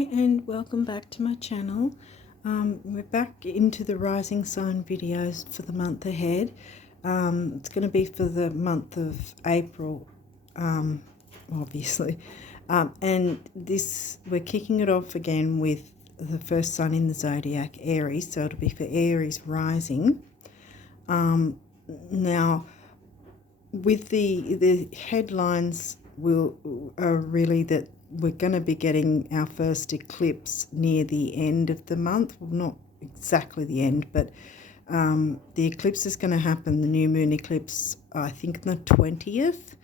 Hi and welcome back to my channel. We're back into the rising sign videos for the month ahead. It's going to be for the month of April, obviously. And we're kicking it off again with the first sign in the zodiac, Aries. So it'll be for Aries rising. Now, with the headlines are really that we're going to be getting our first eclipse near the end of the month. Well, not exactly the end, but the eclipse is going to happen, the new moon eclipse, I think on the 20th.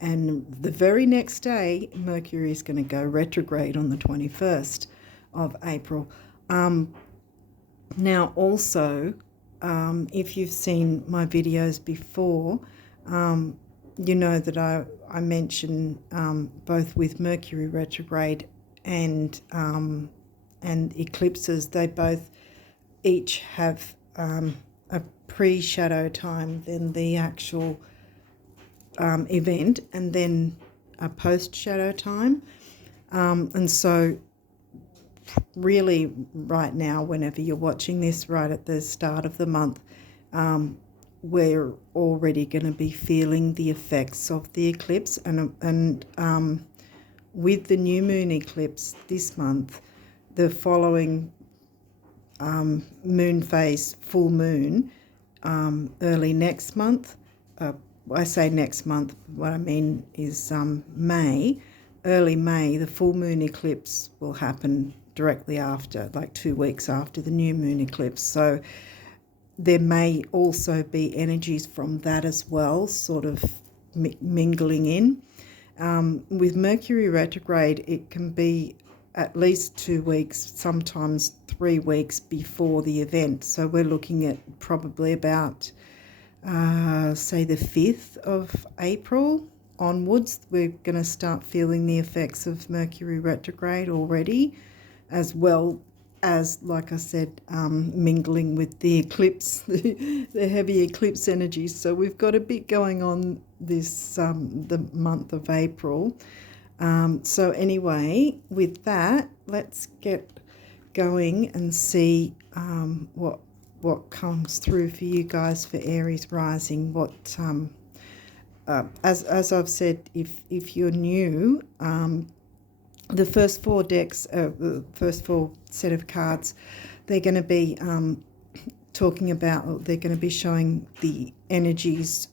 And the very next day, Mercury is going to go retrograde on the 21st of April. Now, also, if you've seen my videos before, you know that I mention both with Mercury retrograde and eclipses, they both each have a pre-shadow time, then the actual event, and then a post-shadow time. And so really right now, whenever you're watching this right at the start of the month, we're already going to be feeling the effects of the eclipse, and with the new moon eclipse this month, the following moon phase, full moon, early next month. I say next month, what I mean is May, early May, the full moon eclipse will happen directly after, like 2 weeks after the new moon eclipse. So there may also be energies from that as well, sort of mingling in. With Mercury retrograde, it can be at least 2 weeks, sometimes 3 weeks before the event. So we're looking at probably about, say, the 5th of April onwards. We're going to start feeling the effects of Mercury retrograde already, as well as, like I said, mingling with the eclipse, the heavy eclipse energies. So we've got a bit going on this the month of April. So anyway, with that, let's get going and see what comes through for you guys for Aries rising. What as I've said, if you're new, the first 4 decks, the first 4 set of cards, they're going to be talking about, they're going to be showing the energies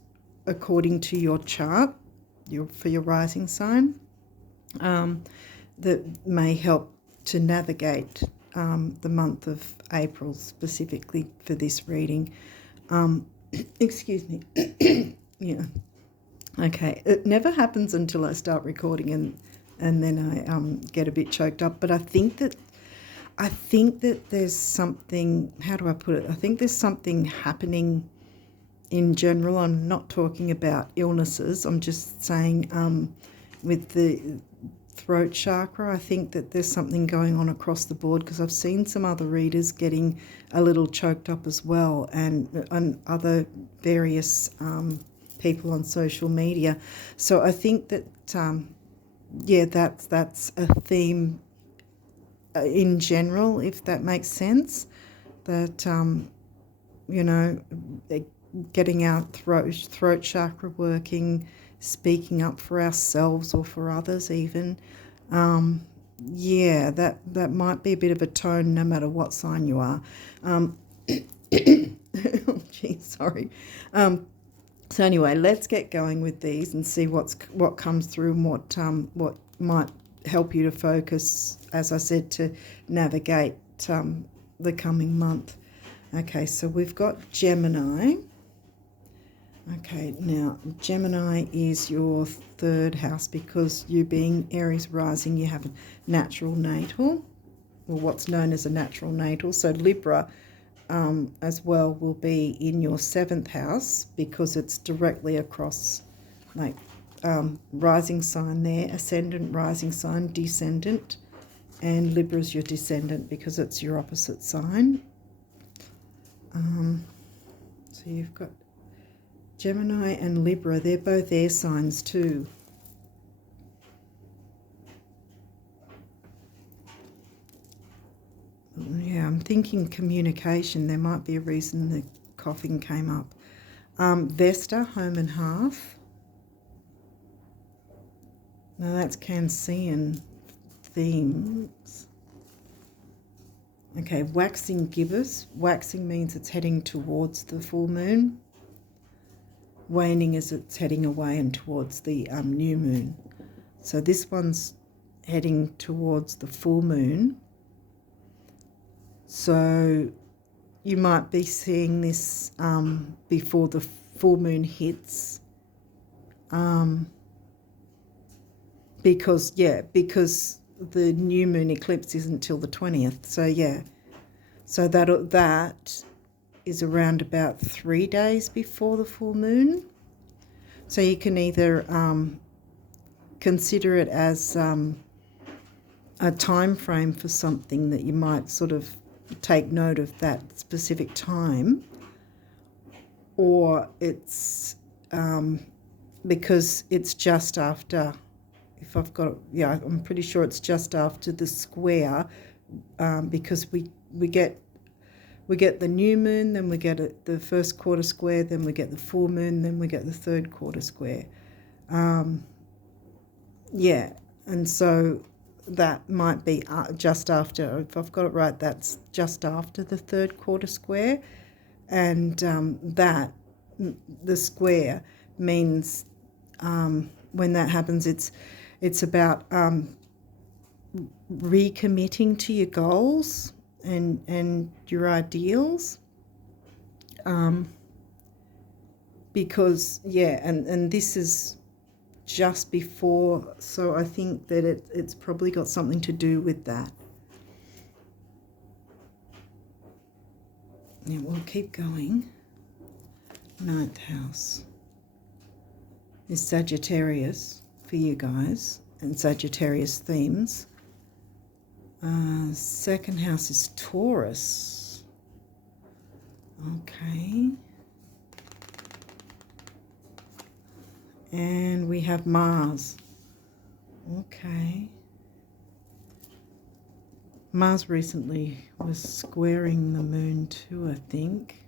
according to your chart, for your rising sign, that may help to navigate the month of April specifically for this reading. Excuse me. Yeah. Okay. It never happens until I start recording and then I get a bit choked up. But I think that there's something, how do I put it? I think there's something happening in general. I'm not talking about illnesses. I'm just saying with the throat chakra, I think that there's something going on across the board, because I've seen some other readers getting a little choked up as well, and other various people on social media. So I think that yeah, that's a theme in general, if that makes sense, that you know, getting our throat chakra working, speaking up for ourselves or for others even. Yeah, that might be a bit of a tone no matter what sign you are. Oh, geez, sorry. So anyway, let's get going with these and see what comes through and what might help you to focus, as I said, to navigate the coming month. Okay, so we've got Gemini. Okay, now Gemini is your 3rd house, because you being Aries rising, you have a natural natal, or what's known as a natural natal. So Libra as well will be in your 7th house, because it's directly across, like, rising sign there, ascendant, rising sign, descendant, and Libra's your descendant because it's your opposite sign. So you've got Gemini and Libra, they're both air signs too. thinking communication. There might be a reason the coughing came up. Vesta, home and hearth. Now that's Cancerian themes. Okay, waxing gibbous. Waxing means it's heading towards the full moon. Waning is it's heading away and towards the new moon. So this one's heading towards the full moon. So you might be seeing this before the full moon hits. Because the new moon eclipse isn't till the 20th. So yeah, so that is around about 3 days before the full moon. So you can either consider it as a time frame for something that you might sort of take note of that specific time, or it's because it's just after, if I've got, yeah, I'm pretty sure it's just after the square, because we get the new moon, then we get the first quarter square, then we get the full moon, then we get the third quarter square. Yeah, and so that might be just after, if I've got it right, that's just after the third quarter square. And the square means when that happens, it's about recommitting to your goals and your ideals, because and this is just before, so I think that it's probably got something to do with that. Yeah, we'll keep going. 9th house is Sagittarius for you guys, and Sagittarius themes. 2nd house is Taurus. Okay. And we have Mars. Okay. Mars recently was squaring the moon too, I think.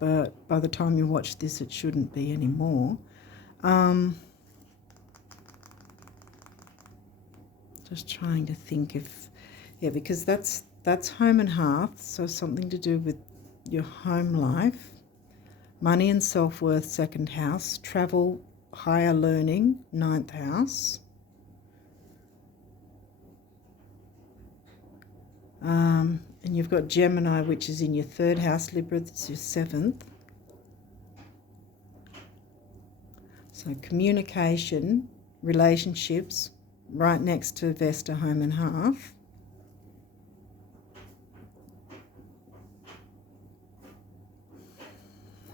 But by the time you watch this, it shouldn't be anymore. Just trying to think if, yeah, because that's home and hearth, so something to do with your home life. Money and self-worth, 2nd house. Travel, higher learning, 9th house. And you've got Gemini, which is in your 3rd house. Libra, that's your 7th. So communication, relationships, right next to Vesta, home and hearth.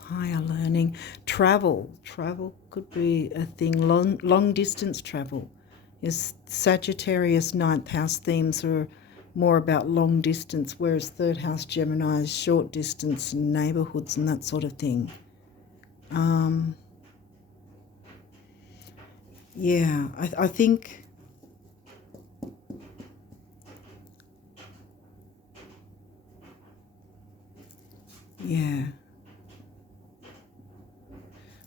Higher learning. Travel could be a thing. Long distance travel. Is Sagittarius 9th house themes are more about long distance, whereas 3rd house Gemini is short distance and neighbourhoods and that sort of thing. Yeah, I think yeah.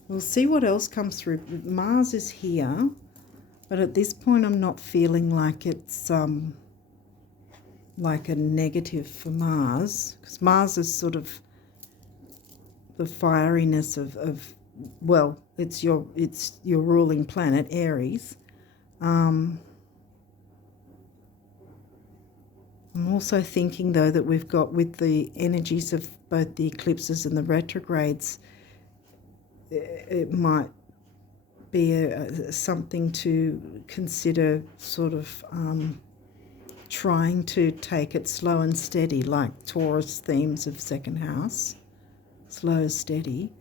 We'll see what else comes through. Mars is here, but at this point I'm not feeling like it's like a negative for Mars, because Mars is sort of the fieriness of well, it's your ruling planet, Aries. I'm also thinking, though, that we've got, with the energies of both the eclipses and the retrogrades, it might be something to consider, sort of trying to take it slow and steady, like Taurus themes of 2nd house, slow, steady.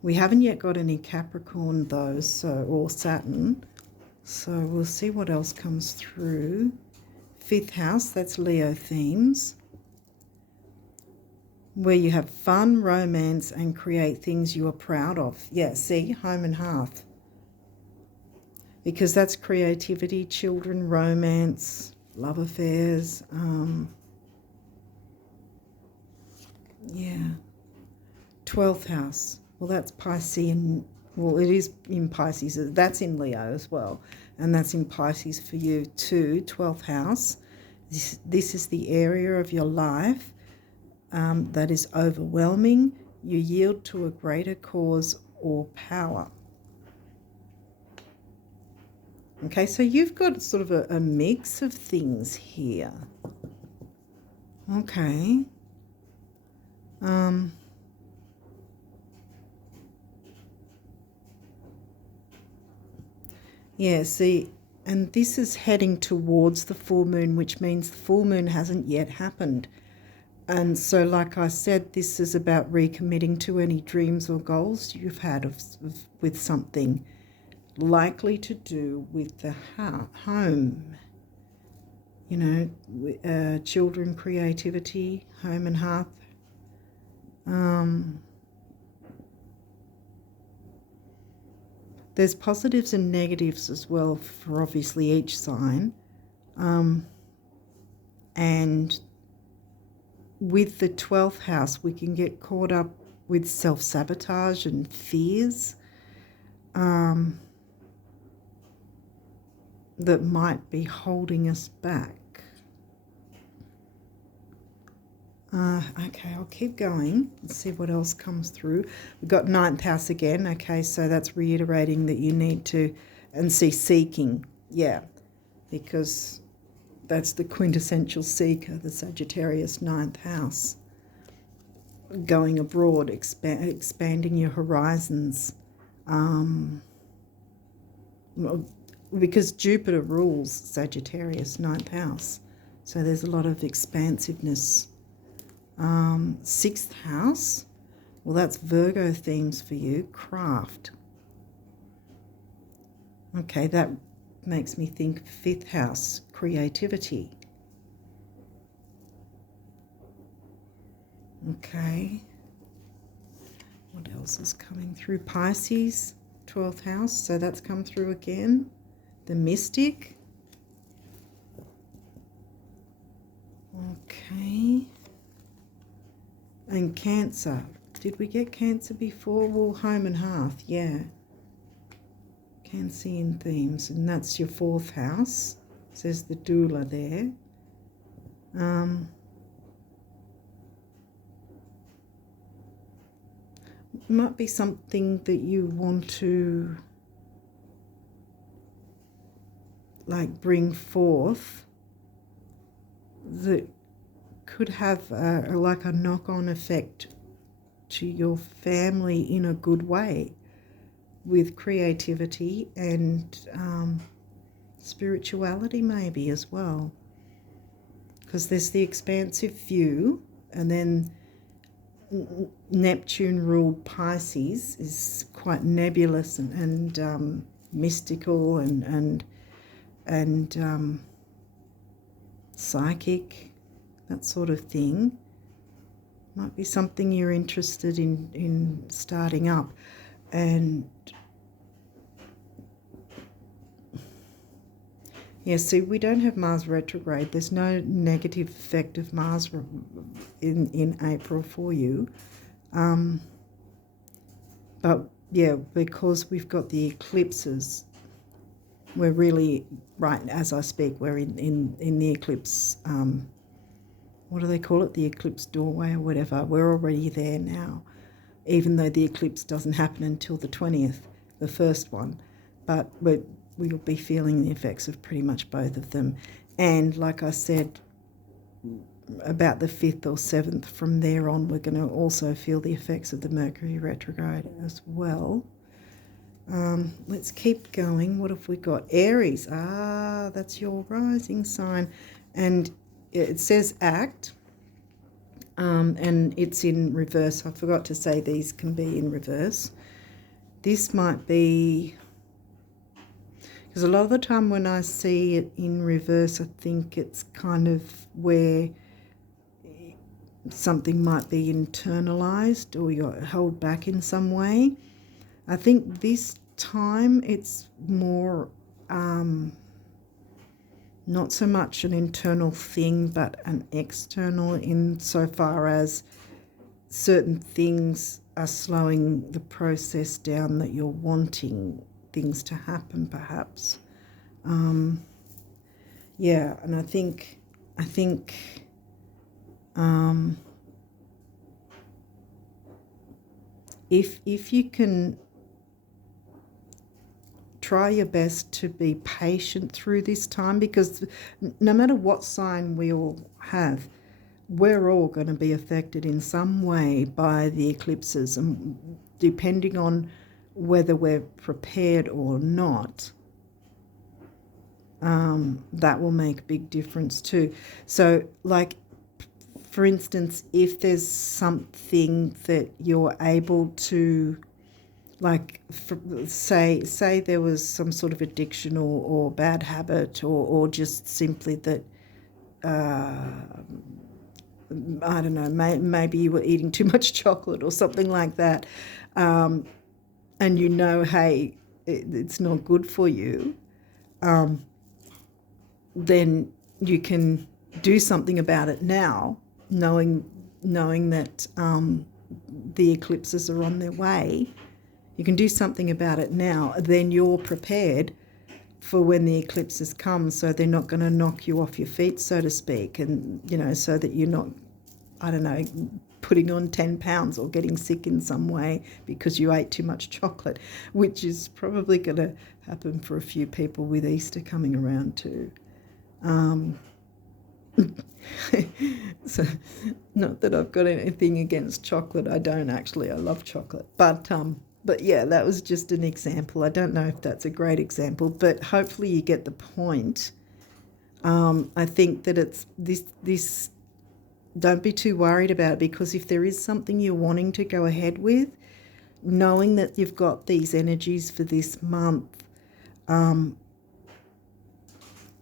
We haven't yet got any Capricorn, though, or Saturn, so we'll see what else comes through. 5th house, that's Leo themes, where you have fun, romance, and create things you are proud of. Yeah, see, home and hearth, because that's creativity, children, romance, love affairs. Yeah. 12th house. Well, that's Piscean. Well, it is in Pisces. That's in Leo as well. And that's in Pisces for you too. 12th house. This is the area of your life that is overwhelming. You yield to a greater cause or power. Okay, so you've got sort of a mix of things here. Okay. Yeah, see, and this is heading towards the full moon, which means the full moon hasn't yet happened. And so, like I said, this is about recommitting to any dreams or goals you've had with something likely to do with the home. You know, children, creativity, home and hearth. There's positives and negatives as well for obviously each sign. And with the 12th house, we can get caught up with self-sabotage and fears that might be holding us back. Okay, I'll keep going and see what else comes through. We've got 9th house again. Okay, so that's reiterating that you need to, and see seeking. Yeah, because that's the quintessential seeker, the Sagittarius 9th house. Going abroad, expanding your horizons. Because Jupiter rules Sagittarius 9th house. So there's a lot of expansiveness. 6th house, well, that's Virgo themes for you, craft. Okay, that makes me think 5th house, creativity. Okay, what else is coming through? Pisces, 12th house, so that's come through again. The mystic. Okay. And Cancer. Did we get Cancer before? Well, home and hearth, yeah. Cancerian themes, and that's your 4th house. Says the doula there. Might be something that you want to like bring forth that could have like a knock-on effect to your family in a good way, with creativity and spirituality maybe as well, because there's the expansive view, and then Neptune ruled Pisces is quite nebulous and mystical and psychic, that sort of thing. Might be something you're interested in starting up. And yeah, see, we don't have Mars retrograde. There's no negative effect of Mars in April for you. But yeah, because we've got the eclipses, we're really, right as I speak, we're in the eclipse, what do they call it? The eclipse doorway or whatever. We're already there now, even though the eclipse doesn't happen until the 20th, the first one. But we'll be feeling the effects of pretty much both of them. And like I said, about the 5th or 7th, from there on, we're going to also feel the effects of the Mercury retrograde as well. Let's keep going. What have we got? Aries. That's your rising sign. And it says act, and it's in reverse. I forgot to say these can be in reverse. This might be, because a lot of the time when I see it in reverse, I think it's kind of where something might be internalized or you're held back in some way. I think this time it's more not so much an internal thing, but an external, insofar as certain things are slowing the process down that you're wanting things to happen, perhaps. Yeah, and I think if you can try your best to be patient through this time, because no matter what sign we all have, we're all going to be affected in some way by the eclipses, and depending on whether we're prepared or not, that will make a big difference too. So, like, for instance, if there's something that you're able to, like, say there was some sort of addiction or bad habit, or just simply that, I don't know, maybe you were eating too much chocolate or something like that, and you know, hey, it's not good for you, then you can do something about it now, knowing that the eclipses are on their way. You can do something about it now, then you're prepared for when the eclipses come, so they're not going to knock you off your feet, so to speak, and, you know, so that you're not, I don't know, putting on 10 pounds or getting sick in some way because you ate too much chocolate, which is probably going to happen for a few people with Easter coming around too. So, not that I've got anything against chocolate. I don't actually. I love chocolate. But yeah, that was just an example. I don't know if that's a great example, but hopefully you get the point. I think that it's this. Don't be too worried about it, because if there is something you're wanting to go ahead with, knowing that you've got these energies for this month,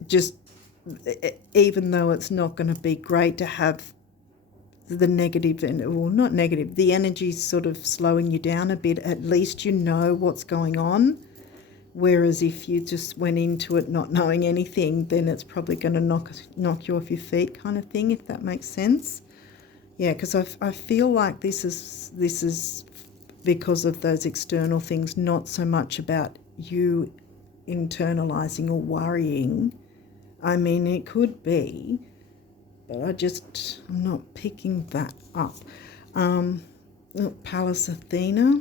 just even though it's not going to be great to have the negative, well, not negative, the energy's sort of slowing you down a bit, at least you know what's going on. Whereas if you just went into it not knowing anything, then it's probably going to knock you off your feet, kind of thing, if that makes sense. Yeah, because I feel like this is because of those external things, not so much about you internalizing or worrying. I mean, it could be, but I'm not picking that up. Pallas Athena.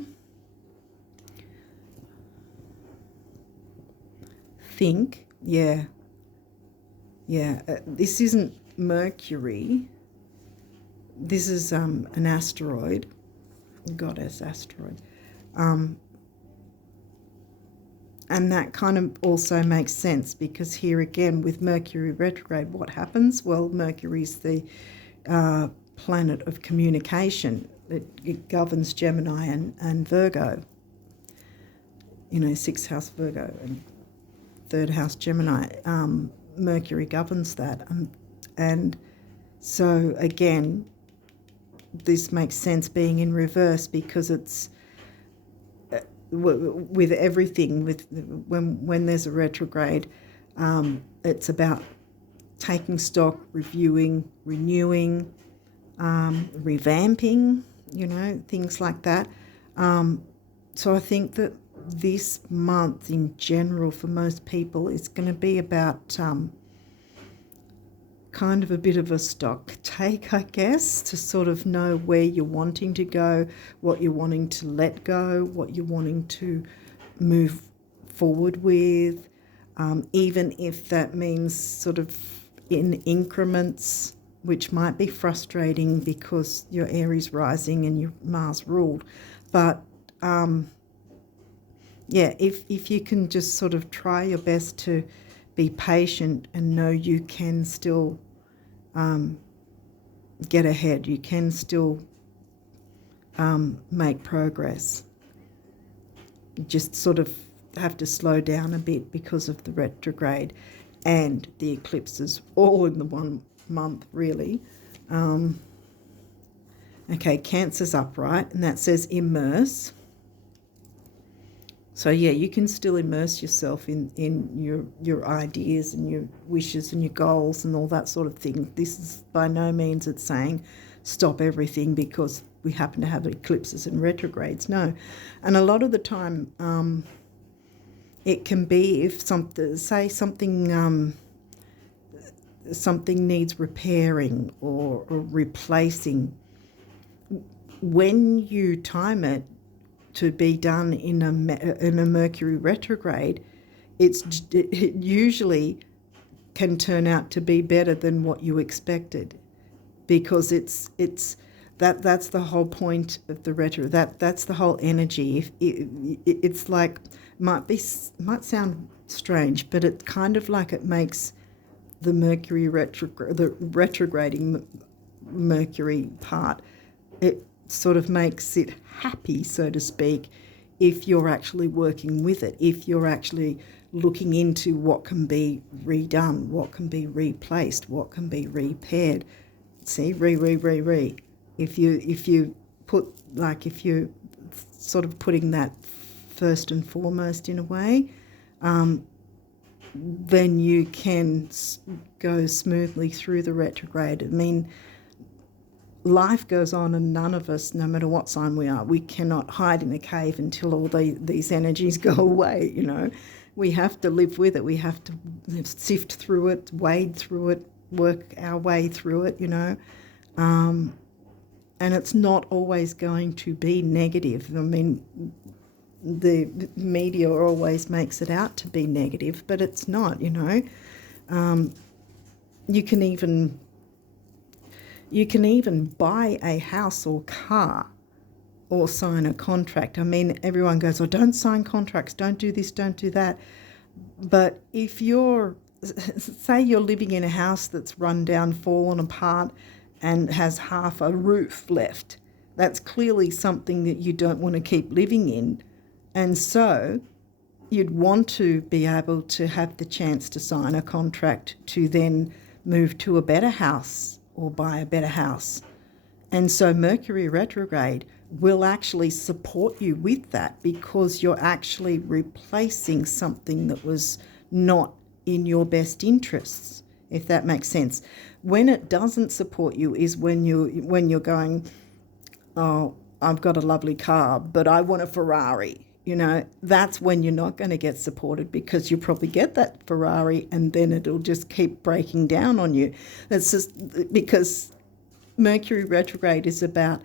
Think, yeah. This isn't Mercury. This is an asteroid, goddess asteroid. And that kind of also makes sense, because here again with Mercury retrograde, what happens? Well, Mercury's the planet of communication. It governs Gemini and Virgo. You know, 6th house Virgo and 3rd house Gemini. Mercury governs that. And so again, this makes sense being in reverse, because it's with everything, when there's a retrograde, it's about taking stock, reviewing, renewing, revamping, you know, things like that. So I think that this month in general for most people is going to be about kind of a bit of a stock take, I guess, to sort of know where you're wanting to go, what you're wanting to let go, what you're wanting to move forward with, even if that means sort of in increments, which might be frustrating because you're Aries rising and you're Mars ruled. But yeah, if you can just sort of try your best to be patient and know you can still get ahead, you can still make progress. You just sort of have to slow down a bit because of the retrograde and the eclipses all in the one month, really. Okay, Cancer's upright, and that says immerse. So yeah, you can still immerse yourself in your ideas and your wishes and your goals and all that sort of thing. This is by no means it's saying stop everything because we happen to have eclipses and retrogrades. No. And a lot of the time it can be if something needs repairing or replacing. When you time it to be done in a Mercury retrograde, it usually can turn out to be better than what you expected, because that's the whole point of the retro. That's the whole energy. It's like might sound strange, but it's kind of like it makes the Mercury the retrograding Mercury part. It sort of makes it happy, so to speak, if you're actually working with it, if you're actually looking into what can be redone, what can be replaced, what can be repaired. See, If you if you're sort of putting that first and foremost in a way, then you can go smoothly through the retrograde. I mean, life goes on, and none of us, no matter what sign we are, we cannot hide in a cave until all these energies go away, you know. We have to live with it. We have to sift through it, wade through it, work our way through it, you know. And it's not always going to be negative. I mean, the media always makes it out to be negative, but it's not, you know. You can even buy a house or car or sign a contract. I mean, everyone goes, oh, don't sign contracts, don't do this, don't do that. But if say you're living in a house that's run down, fallen apart, and has half a roof left, that's clearly something that you don't want to keep living in. And so you'd want to be able to have the chance to sign a contract to then move to a better house or buy a better house. And so Mercury retrograde will actually support you with that, because you're actually replacing something that was not in your best interests, if that makes sense. When it doesn't support you is when you're going, oh, I've got a lovely car, but I want a Ferrari. You know, that's when you're not going to get supported, because you'll probably get that Ferrari and then it'll just keep breaking down on you. That's just because Mercury retrograde is about,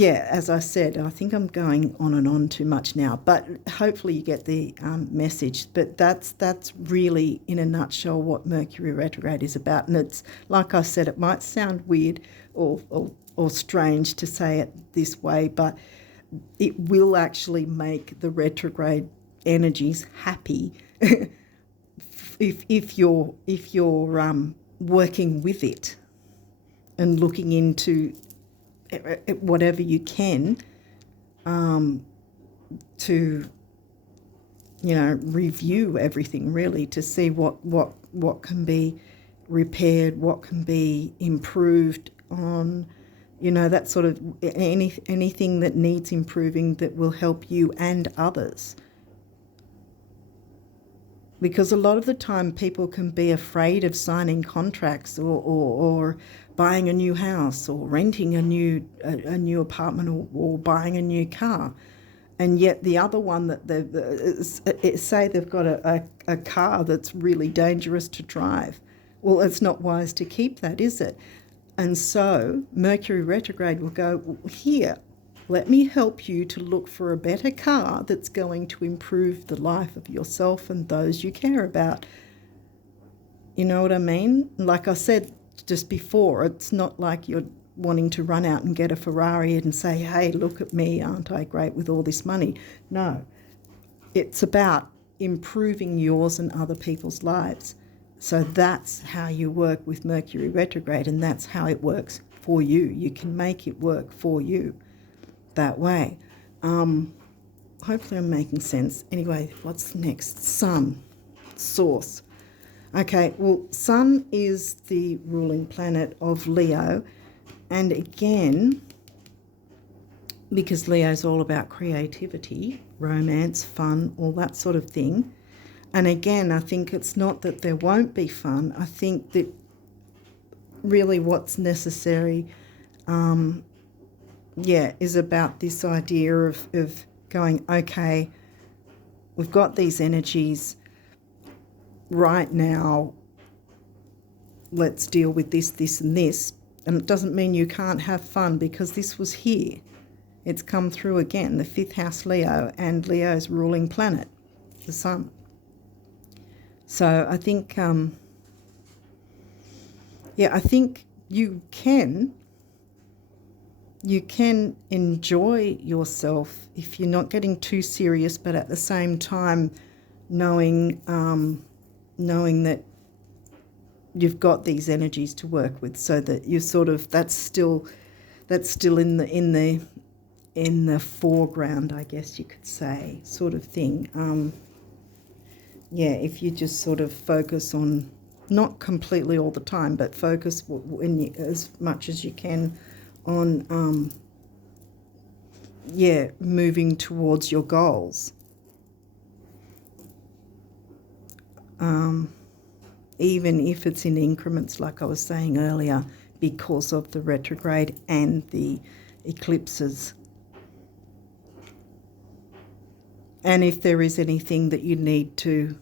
as I said, I think I'm going on and on too much now, but hopefully you get the message. But that's really, in a nutshell, what Mercury retrograde is about. And it's, like I said, it might sound weird or strange to say it this way, but it will actually make the retrograde energies happy if you're working with it and looking into whatever you can to, you know, review everything really to see what can be repaired, what can be improved on, you know, that sort of anything that needs improving that will help you and others. Because a lot of the time people can be afraid of signing contracts or buying a new house or renting a new apartment or buying a new car. And yet the other one that say they've got a car that's really dangerous to drive. Well, it's not wise to keep that, is it? And so Mercury retrograde will go, here, let me help you to look for a better car that's going to improve the life of yourself and those you care about. You know what I mean? Like I said just before, it's not like you're wanting to run out and get a Ferrari and say, hey, look at me, aren't I great with all this money? No, it's about improving yours and other people's lives. So that's how you work with Mercury retrograde, and that's how it works for you. You can make it work for you that way. Hopefully I'm making sense. Anyway, what's next? Sun, source. Okay, well, Sun is the ruling planet of Leo. And again, because Leo's all about creativity, romance, fun, all that sort of thing. And again, I think it's not that there won't be fun. I think that really what's necessary is about this idea of going, okay, we've got these energies right now, let's deal with this, this and this. And it doesn't mean you can't have fun, because this was here. It's come through again, the 5th house Leo, and Leo's ruling planet, the sun. So I think, I think you can enjoy yourself if you're not getting too serious, but at the same time knowing that you've got these energies to work with, so that you sort of, that's still in the foreground, I guess you could say, sort of thing. If you just sort of focus on, not completely all the time, but focus as much as you can on moving towards your goals. Even if it's in increments, like I was saying earlier, because of the retrograde and the eclipses. And if there is anything that you need to,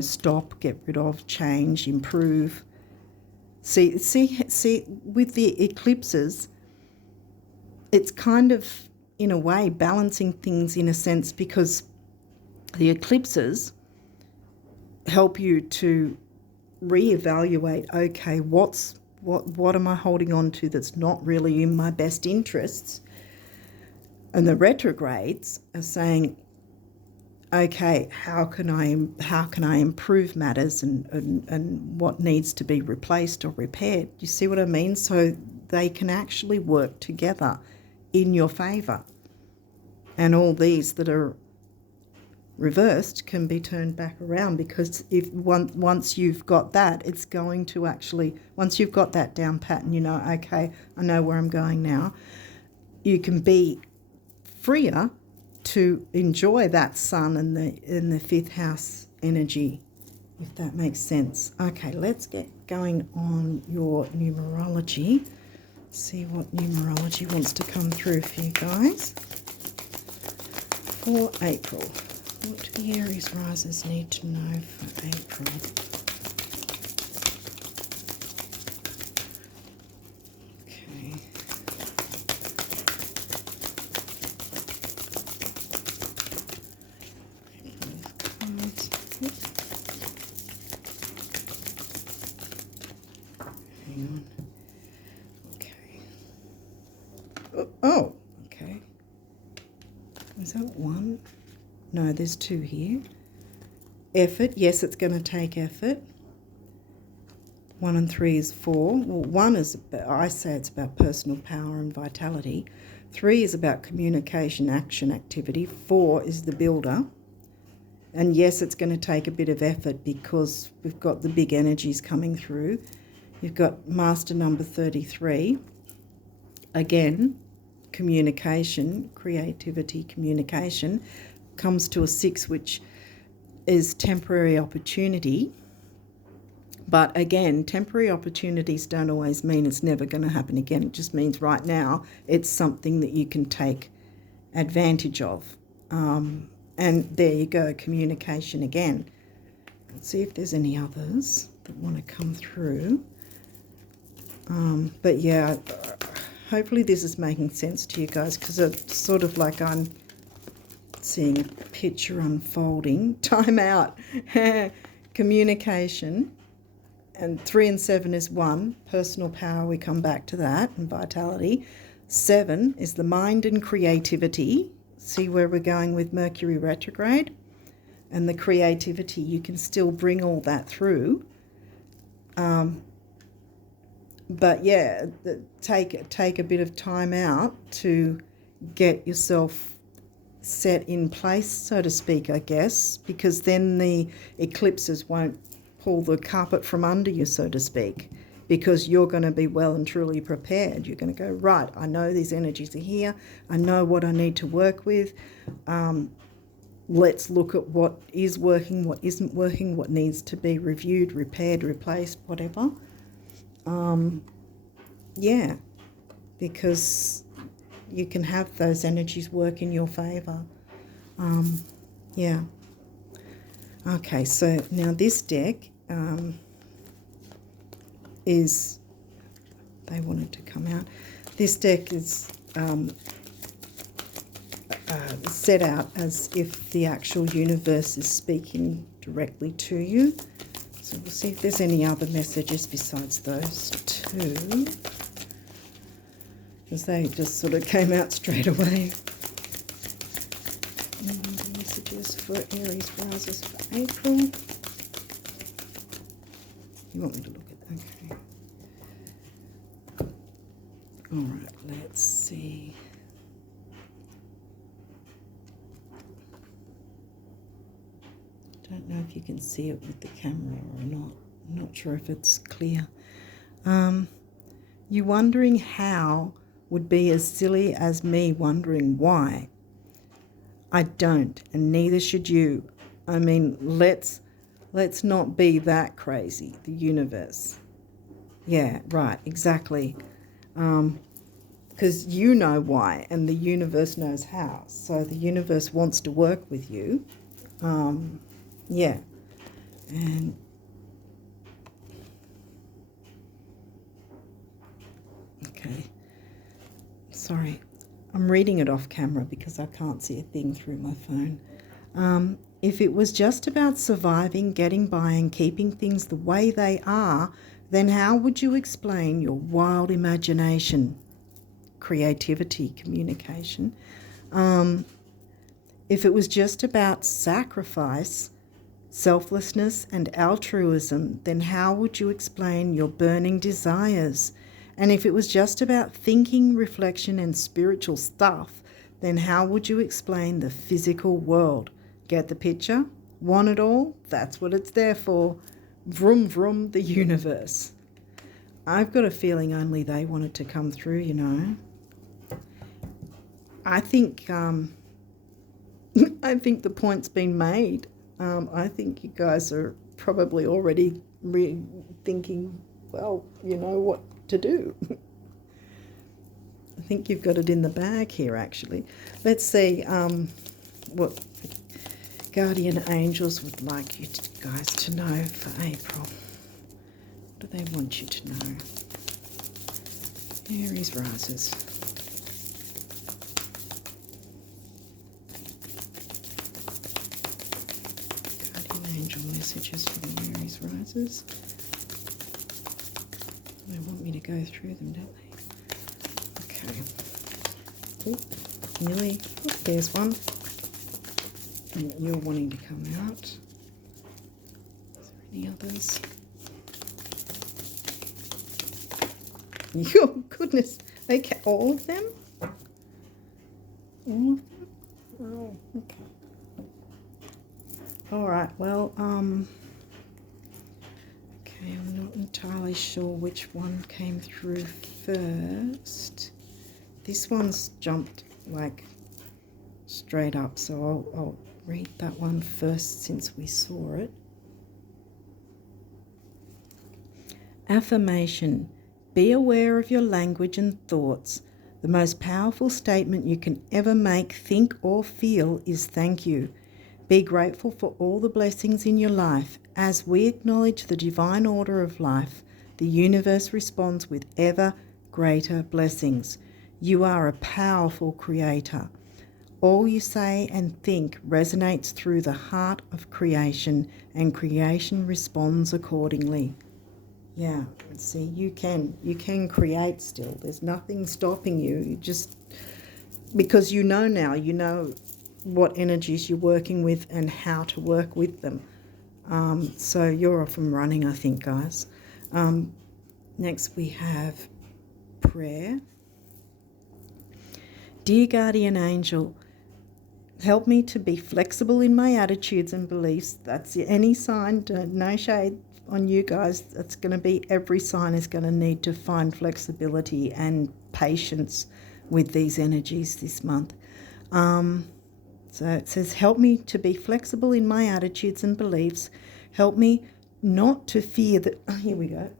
stop, get rid of, change, improve. See, with the eclipses, it's kind of, in a way, balancing things in a sense, because the eclipses help you to reevaluate, okay, what am I holding on to that's not really in my best interests? And the retrogrades are saying, okay, how can I improve matters, and what needs to be replaced or repaired? You see what I mean? So they can actually work together in your favour. And all these that are reversed can be turned back around, because if once you've got that, it's going to actually, once you've got that down pat and you know, okay, I know where I'm going now, you can be freer to enjoy that sun and the 5th house energy, if that makes sense. Okay, let's get going on your numerology. See what numerology wants to come through for you guys for April. What do the Aries risers need to know for April? Okay. Hang on. Okay. Oh, okay. Is that one? No, there's 2 here. Effort, yes, it's going to take effort. 1 and 3 is 4. Well, 1 is, I say it's about personal power and vitality. 3 is about communication, action, activity. 4 is the builder. And yes, it's going to take a bit of effort, because we've got the big energies coming through. You've got master number 33. Again, communication, creativity, communication. Comes to a 6, which is temporary opportunity. But again, temporary opportunities don't always mean it's never going to happen again. It just means right now it's something that you can take advantage of. And there you go, communication again. Let's see if there's any others that want to come through. But yeah, hopefully this is making sense to you guys, because it's sort of like I'm seeing a picture unfolding. Time out. Communication. And 3 and 7 is 1. Personal power, we come back to that, and vitality. 7 is the mind and creativity. See where we're going with Mercury retrograde? And the creativity, you can still bring all that through. But yeah, take a bit of time out to get yourself set in place, so to speak, I guess, because then the eclipses won't pull the carpet from under you, so to speak, because you're going to be well and truly prepared. You're going to go, right, I know these energies are here. I know what I need to work with. let's look at what is working, what isn't working, what needs to be reviewed, repaired, replaced, whatever. Yeah, because you can have those energies work in your favour. Yeah. Okay, so now this deck is, they wanted to come out. This deck is set out as if the actual universe is speaking directly to you. So we'll see if there's any other messages besides those two, because they just sort of came out straight away. Messages for Aries risers for April. You want me to look at that? Okay. All right, let's see. Don't know if you can see it with the camera or not. I'm not sure if it's clear. You wondering how would be as silly as me wondering why. I don't, and neither should you. I mean, let's not be that crazy, the universe. Yeah, right, exactly. Because you know why, and the universe knows how. So the universe wants to work with you. Yeah. And okay. Sorry. I'm reading it off camera because I can't see a thing through my phone. If it was just about surviving, getting by and keeping things the way they are, then how would you explain your wild imagination, creativity, communication? If it was just about sacrifice, selflessness and altruism, then how would you explain your burning desires? And if it was just about thinking, reflection and spiritual stuff, then how would you explain the physical world? Get the picture? Want it all? That's what it's there for. Vroom, vroom, the universe. I've got a feeling only they wanted to come through, you know. I think I think the point's been made. I think you guys are probably already thinking, well, you know what to do. I think you've got it in the bag here, actually. Let's see what guardian angels would like you guys to know for April. What do they want you to know? Aries risers. Guardian angel messages for the Aries risers. They want me to go through them, don't they? Okay. Oh, nearly. Oh, there's one. And you're wanting to come out. Is there any others? Your goodness. Okay, all of them? All of them? Oh, okay. All right, well, okay, I'm not entirely sure which one came through first. This one's jumped like straight up, so I'll read that one first since we saw it. Affirmation. Be aware of your language and thoughts. The most powerful statement you can ever make, think or feel is thank you. Be grateful for all the blessings in your life. As we acknowledge the divine order of life, the universe responds with ever greater blessings. You are a powerful creator. All you say and think resonates through the heart of creation, and creation responds accordingly. Yeah, see, you can create still. There's nothing stopping you. You just, because you know now, you know what energies you're working with and how to work with them. So you're off and running, I think, guys. Next we have prayer. Dear guardian angel, help me to be flexible in my attitudes and beliefs. That's any sign, no shade on you guys. That's going to be, every sign is going to need to find flexibility and patience with these energies this month. So it says, help me to be flexible in my attitudes and beliefs. Help me not to fear the... Oh, here we go.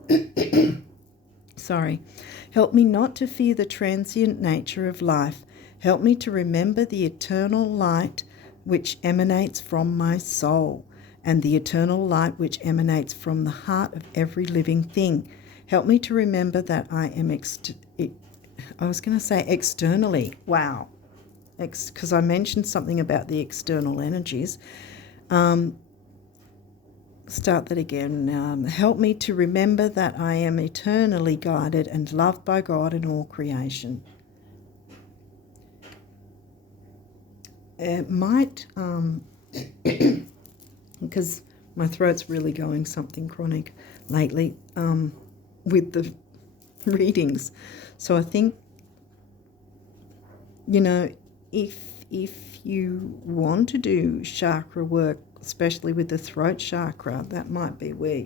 Sorry. Help me not to fear the transient nature of life. Help me to remember the eternal light which emanates from my soul and the eternal light which emanates from the heart of every living thing. Help me to remember that I am externally. Wow. Because I mentioned something about the external energies. Start that again. Help me to remember that I am eternally guided and loved by God and all creation. It might, because my throat's really going something chronic lately with the readings. So I think, if you want to do chakra work, especially with the throat chakra, that might be where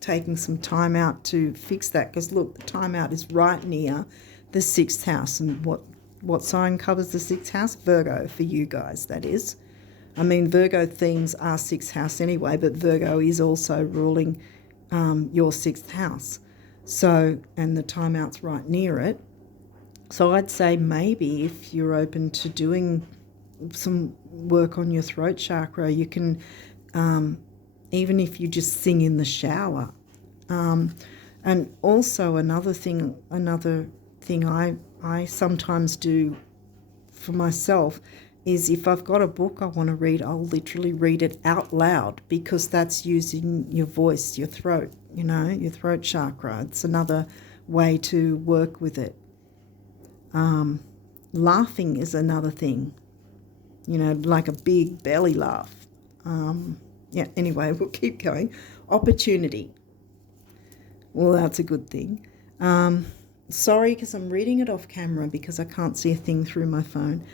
taking some time out to fix that. Because look, the time out is right near the 6th house. And what sign covers the 6th house? Virgo, for you guys, that is. I mean, Virgo themes are 6th house anyway, but Virgo is also ruling your 6th house. So, and the time out's right near it. So I'd say maybe if you're open to doing some work on your throat chakra, you can, even if you just sing in the shower. And also another thing I sometimes do for myself is if I've got a book I want to read, I'll literally read it out loud, because that's using your voice, your throat, your throat chakra. It's another way to work with it. Laughing is another thing, like a big belly laugh. Anyway, we'll keep going. Opportunity. Well, that's a good thing. Sorry, because I'm reading it off camera because I can't see a thing through my phone.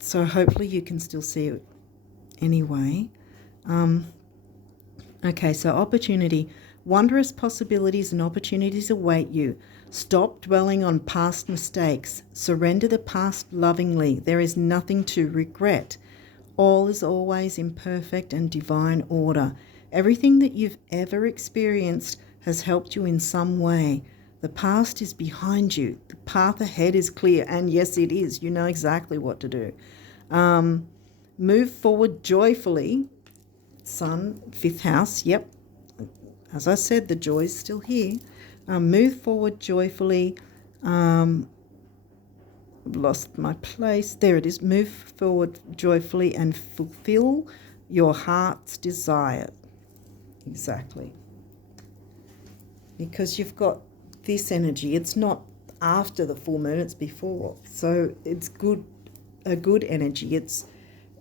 So hopefully you can still see it anyway. Okay, so opportunity. Wondrous possibilities and opportunities await you. Stop dwelling on past mistakes. Surrender the past lovingly. There is nothing to regret. All is always in perfect and divine order. Everything that you've ever experienced has helped you in some way. The past is behind you. The path ahead is clear. And yes, it is. You know exactly what to do. Move forward joyfully. Sun, 5th house. Yep. As I said, the joy is still here. Move forward joyfully. Lost my place. There it is. Move forward joyfully and fulfill your heart's desire. Exactly. Because you've got this energy. It's not after the full moon, it's before. So it's a good energy. It's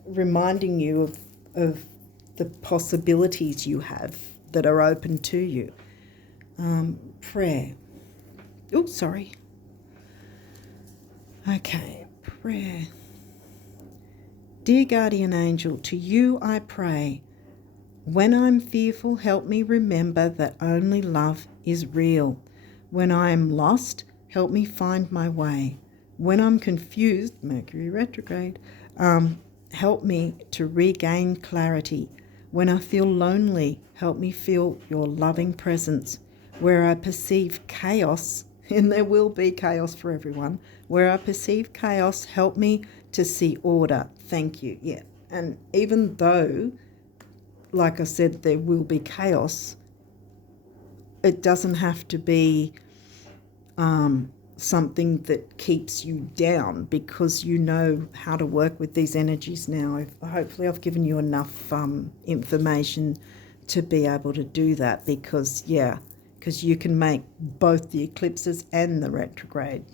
reminding you of the possibilities you have that are open to you. Prayer. Oh, sorry. Okay, prayer. Dear guardian angel, to you I pray. When I'm fearful, help me remember that only love is real. When I am lost, help me find my way. When I'm confused, Mercury retrograde, help me to regain clarity. When I feel lonely, help me feel your loving presence. Where I perceive chaos, and there will be chaos for everyone, where I perceive chaos, help me to see order. Thank you. Yeah. And even though, like I said, there will be chaos, it doesn't have to be something that keeps you down, because you know how to work with these energies now. Hopefully I've given you enough information to be able to do that, because you can make both the eclipses and the retrograde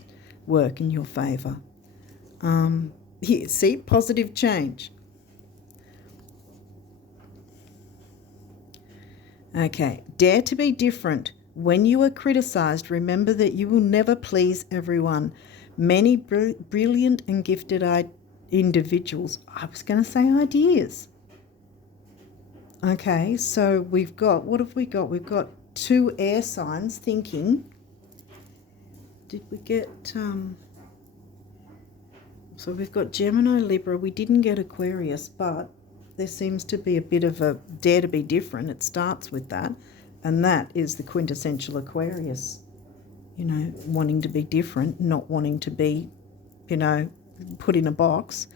work in your favour. Here, see, positive change. Okay, dare to be different. When you are criticised, remember that you will never please everyone. Many brilliant and gifted individuals, I was going to say ideas. Okay, so we've got, what have we got? We've got 2 air signs thinking. Did we get So we've got Gemini, Libra. We didn't get Aquarius, but there seems to be a bit of a dare to be different. It starts with that, and that is the quintessential Aquarius. You know, wanting to be different, not wanting to be, you know, put in a box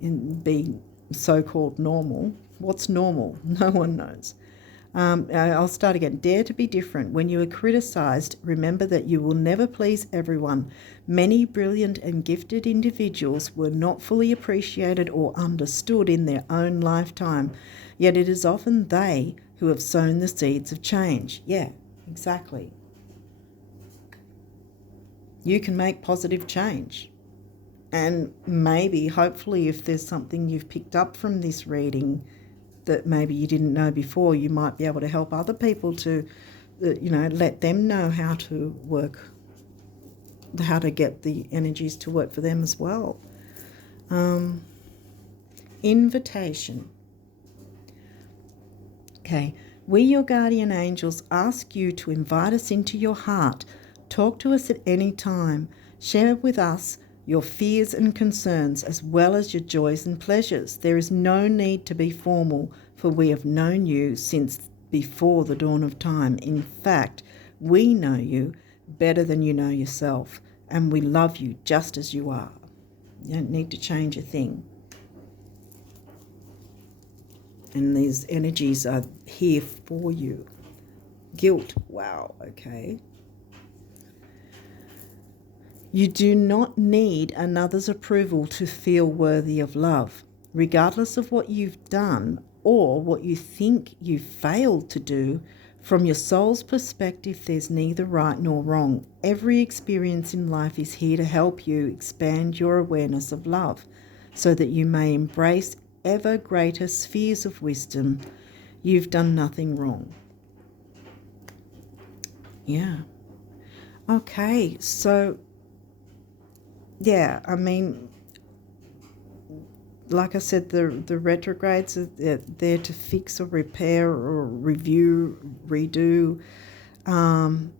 and be so-called normal. What's normal? No one knows. I'll start again. Dare to be different. When you are criticized, remember that you will never please everyone. Many brilliant and gifted individuals were not fully appreciated or understood in their own lifetime, yet it is often they who have sown the seeds of change. Yeah, exactly. You can make positive change. And maybe, hopefully, if there's something you've picked up from this reading that maybe you didn't know before, you might be able to help other people to, you know, let them know how to work, how to get the energies to work for them as well. Invitation. Okay, we, your guardian angels, ask you to invite us into your heart. Talk to us at any time. Share with us your fears and concerns, as well as your joys and pleasures. There is no need to be formal, for we have known you since before the dawn of time. In fact, we know you better than you know yourself, and we love you just as you are. You don't need to change a thing. And these energies are here for you. Guilt. Wow, okay. You do not need another's approval to feel worthy of love. Regardless of what you've done or what you think you failed to do, from your soul's perspective, there's neither right nor wrong. Every experience in life is here to help you expand your awareness of love, so that you may embrace ever greater spheres of wisdom. You've done nothing wrong. Yeah. Okay, so yeah, I mean, like I said, the retrogrades are there to fix or repair or review, redo. And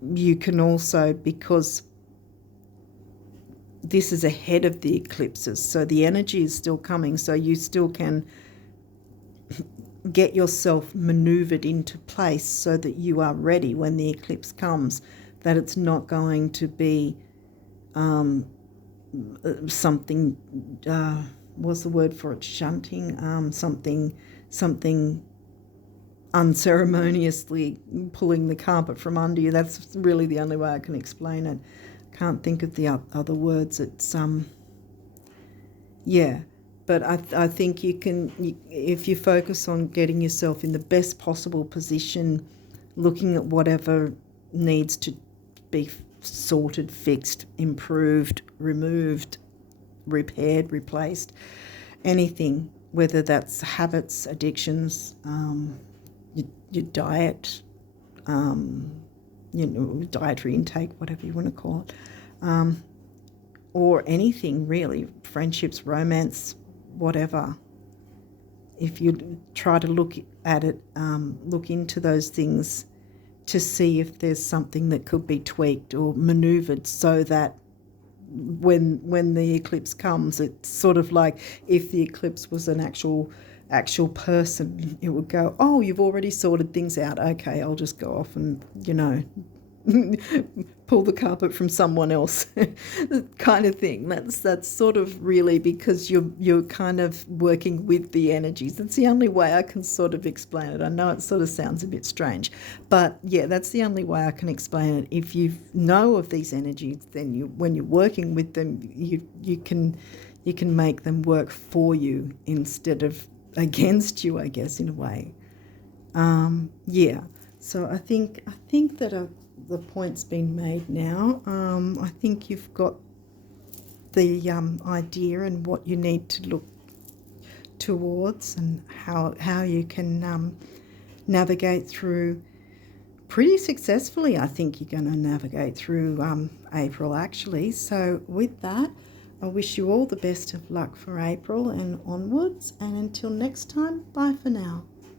you can also, because this is ahead of the eclipses, so the energy is still coming, so you still can get yourself maneuvered into place so that you are ready when the eclipse comes, that it's not going to be something, what's the word for it, shunting, something unceremoniously pulling the carpet from under you. That's really the only way I can explain it. Can't think of the other words. It's yeah, but I think you can, if you focus on getting yourself in the best possible position, looking at whatever needs to be sorted, fixed, improved, removed, repaired, replaced, anything, whether that's habits, addictions, your diet, dietary intake, whatever you want to call it, or anything really, friendships, romance, whatever. If you try to look at it, look into those things to see if there's something that could be tweaked or maneuvered, so that when the eclipse comes, it's sort of like if the eclipse was an actual person, it would go, oh, you've already sorted things out. Okay, I'll just go off and, pull the carpet from someone else kind of thing. That's sort of really because you're kind of working with the energies. That's the only way I can sort of explain it. I know it sort of sounds a bit strange, but yeah, that's the only way I can explain it. If you know of these energies, then when you're working with them, you can make them work for you instead of against you, I guess, in a way. Yeah. So I think that the point's been made now. I think you've got the idea and what you need to look towards, and how you can navigate through pretty successfully. I think you're going to navigate through April, actually. So with that, I wish you all the best of luck for April and onwards. And until next time, bye for now.